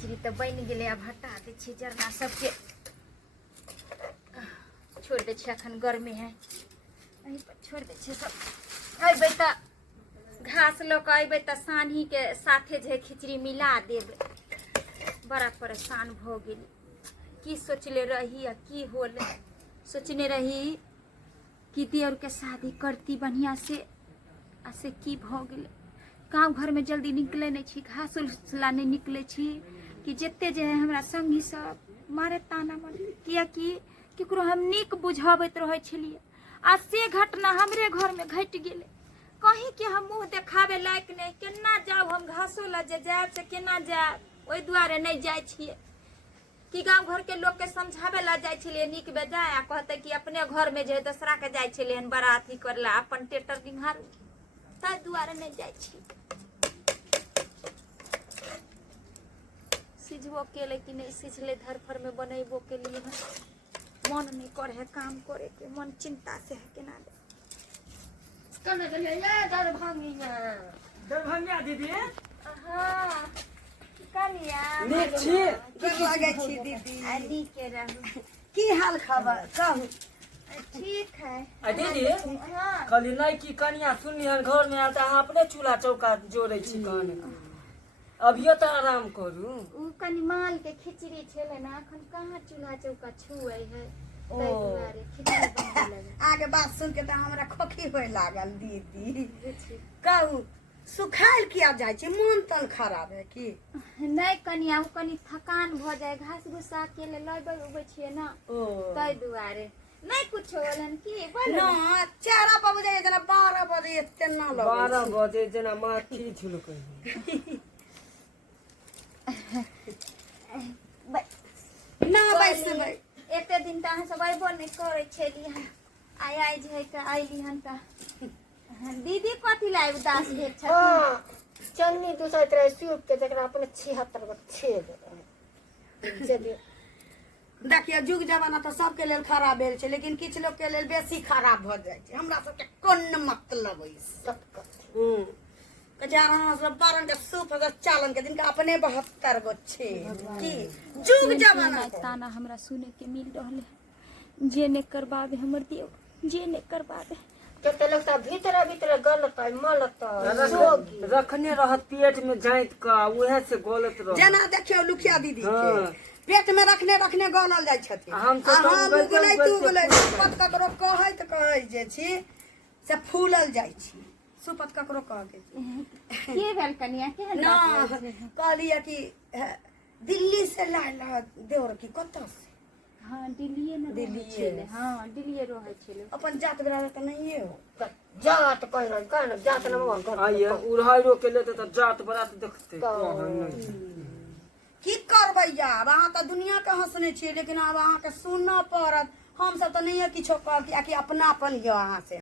खिचड़ी तो बन गए। अब हटा दे छी जरना सबके छोड़ दे छी। अखन गर्मी है वहीं पर छोड़ दे छी सब। अबे तो घास लोक अबे तो सानी के साथे जे खिचड़ी मिला देब। बड़ा परेशान भ गेली। की सोचले रही आ की होले। सोचने रही कि देवर के शादी करती बढ़िया से आ से की भ गेले। गाँव घर में जल्दी निकले नहीं छी, घास उस लाने निकले छी कि जेते जे है हमरा संगी सब मारे ताना मारे। किया कि केकरो हम नीक बुझाबैत रहे छलिए आ से घटना हमरे घर में घट गेले। कहीं के हम मुंह देखावे लायक नहीं। केना जाओ हम घासो ला जे जाए से केना जाए ओई दुआरे नहीं जाय छिए कि गांव घर के लोग के समझावे ला जाय छिए नीक बेजाय आ कहते कि अपने घर में जे दूसरा के जाय छिए बड़ा अथी करला अपन टेटर निहारू ताई दुआरे नहीं जाय छी। सिझबो केले कि नहीं सिझले धरफर में बनेबो के लिए मन नहीं करे है काम करे के। मन चिंता से है केना दे कने चले ये दरभंगा दीदी। हां कनिया नीक छी गोर लागै छी दीदी। आली के रहू। की हाल खबर कहू। ठीक है आ दीदी हां कहली नहीं कि कनिया सुननी हन घर में आल त अहाँ अपने चूल्हा चौका जोड़ै छी कहने। अभियो तो आराम करू। उ कनी माल के खिचड़ी छले ना अखन कहाँ चूल्हा चौका छुए है ताई दुआरे खिचड़ी बनने लगे। आगे बात सुन के त हमरा खोखी होय लागल दीदी। देखी कहू सुखाइल किया जाय छै, मन तन खराब है की। नहीं कनिया उ कनी थकान भ जाए घास भूसा के ले लबे उबे छिए ना ताई दुआरे नहीं कुछ होलन की बोल ना 4 बजे जना 12 बजे एते ना लगे 12 बजे जना माथी झुलकै। ना बैसबै एते दिन त अहाँ सब अइबो नहीं करे छली हन। आइ जे के आइली हन त दीदी कथी लाई उदास भेल छ। हां चन्नी दूसरा तरह सूप के जकरा अपने 76 गो छेद चलिए देखिए जुग जमाना तो सबके लेल खराब भेल छै लेकिन किछ लोग के लेल बेसी खराब भ जाय छै। हमरा सबके कोन मतलब है सब कजारा सब 12 के सूप चालन के दिन के अपने 72 गो छे की जुग जमाना ताना हमरा सुने के मिल रहले। जे ने करबाबे हमर दियो जे ने करबाबे कते लोग त भीतर भीतर गलत है मलत है रखने रहत पेट में जाइत का उहे से गलत रह। जना देखियो लुखिया दीदी के पेट में रखने रखने गलल जाय छथिन। हम तो उगलै तू उगलै सुपत ककरो कहै त कहै जे छी से फूलल जाय छी। सुपत ककरो कह के भेल कनिया के ना कहलिए कि दिल्ली से लाला देवर की कत से। हां दिल्लीए में दिल्लीए। छले। हां दिल्लीए रहै छले। अपन जात बिरादर त नहीं हो जात कह रहा कान जात न मन आइए उड़ाइरो के लेते तो जात बरात देखते की करबै यार। अहाँ त दुनिया के हंसने छियै लेकिन अब अहाँ के सुनना पड़त। हम सब त नहीं किछो कह कि अपनापन यो अहाँ से।